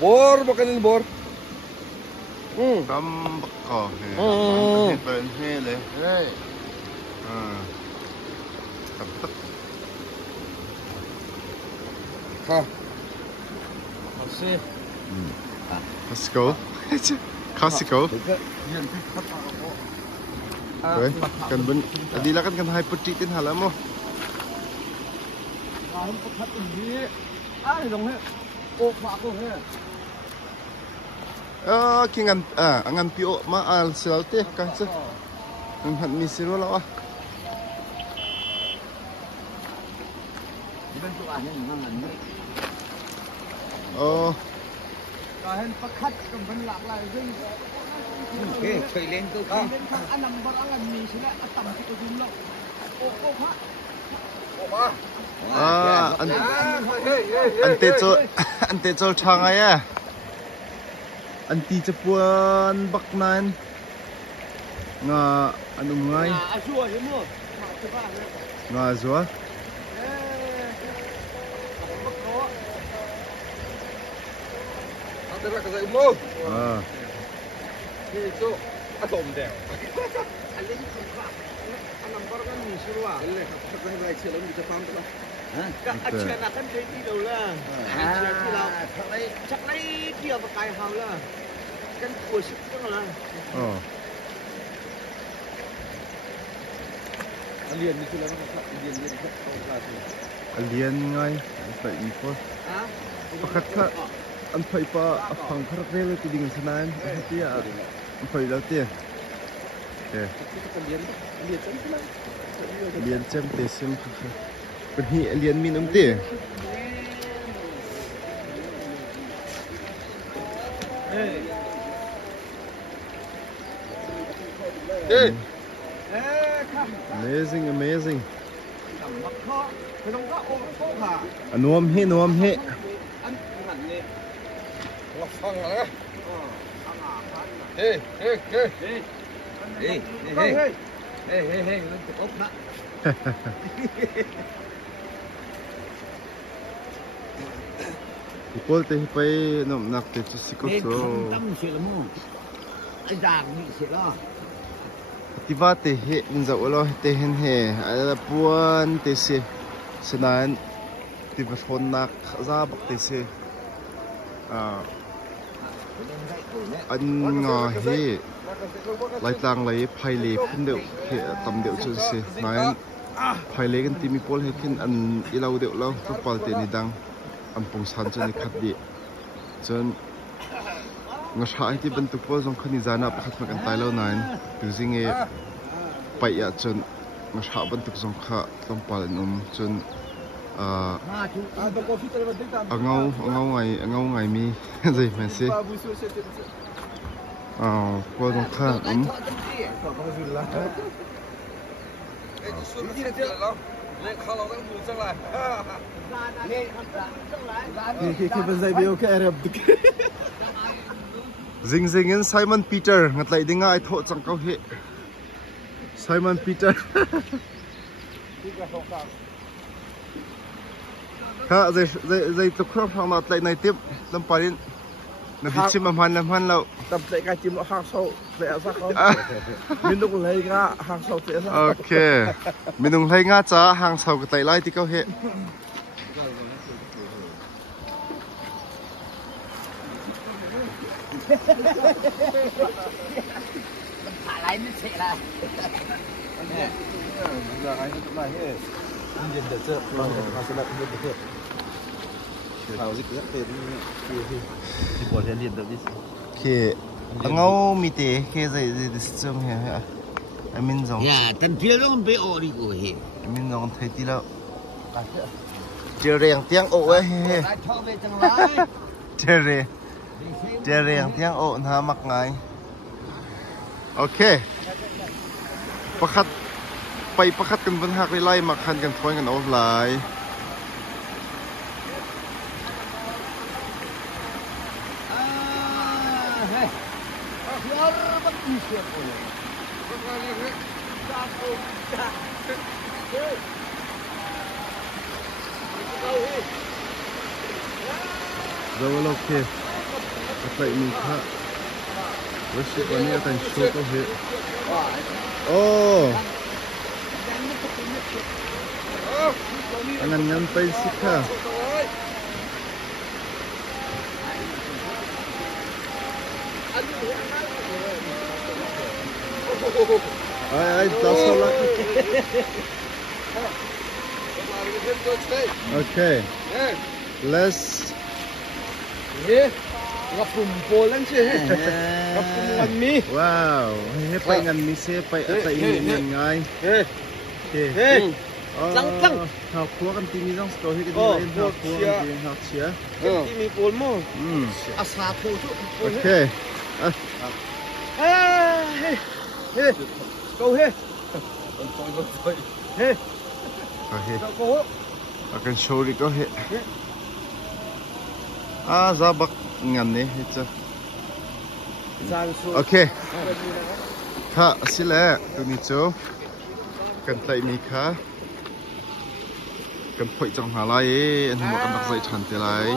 Bor bukan bor. Kam baka he. Ben he le. Tập Ha. Let's go. Classical. Đấy, cần bên đi là cần hai putri tin hả mo. Khi ngăn piu mà al sel te kan se. Ngăn hạt mi siro la wa. Kahen pakat kembali laklai ring. Oke, chơi lên câu kia. Anh nằm bật anh mì xí lại tầm cái tôi dùng lộc. Ô hả? Anh tê cho chang ai à? Anh ti cho buôn bắc nan. Nga anh ngay. Nga zua. Ada ka sa imo. Itu atom deh. Alin suka. Anh bật anh mì xí rồi. Ele ka hai chelo ni ta pam ta. Các anh chị là kan thấy đi đâu là. Chắc lấy kia vào cái hào là. Kan của sức đó là. Alien ni sila ka alien ni Alien ngay. Phải info. Pakat ka. Anh phải pa phang khar rel ti ding sanan ti ya anh phải lao ti okay alien chem te sim bên hi alien min ti amazing nuam he Phang lah. Hey. Untuk op nak. Ipol te hipai nom nak te sikot so. Tam sila mo. Ay dang ni sila. Tiba te he nza ulo te hen he ala puan te se senan tiba phone nak za bak te se anh ngò he lại tang lấy phai lê phun đệu he tầm đệu cho se nói phai lê cái tim ipol he kin anh ilau đệu lâu tôi pal te ni dang anh pung san cho ni khát đi chân ngõ sai thì bên tụ pol trong khani zana pakhat makan tai lâu nine tu zing e pai ya chân ngõ sai bên tụ trong kha trong pal chân ngau ngày mi gì mà xí qua trong kha Khi bên dây biểu cái Arab Zing in Simon Peter ngat lại đi ngay thọ chẳng câu hệ Simon Peter ha dây tục không thằng nào lại này tiếp lâm parin nó bị chim làm han lâu tập lại cái chim nó hàng sâu sẽ sắc không mình đúng lấy ngã hàng sâu sẽ sắc ok mình đúng lấy ngã cha hàng sâu cái tay lại thì câu hệ thả lại mới sẽ là giờ anh cũng này hết nhìn được chưa bằng hàng sâu nhìn được chưa hào dịch rất tiền thì bỏ tiền liền được đi khi ngau mi te khi dây system hè I mean giống ya tan phía đó không bị ổ đi của hệ I mean giống thấy tí đâu chờ rèn tiếng ổ ấy chờ rèn tiếng ổ ha mặc ngay ok pakhat kan ban hak lai mak khan kan thoi kan off lai rồi ok lại mình khá với sự quan hệ thành số có hệ oh anh nhân tay xích ha ai đó sao lắm okay let's ngapum polan sih ngapum ngan mi wow he pai ngan mi se pai atai ngan ngai he Lang học khua kan timi lang sto he cái gì học khua kan timi học chia timi pol mo asa ko okay he go he he okay go akan show đi có he za bak ngan ne he cha okay ha sila tu ni cho kan tai mi kha kan phoi chang halai en mo kan dak zai chan te lai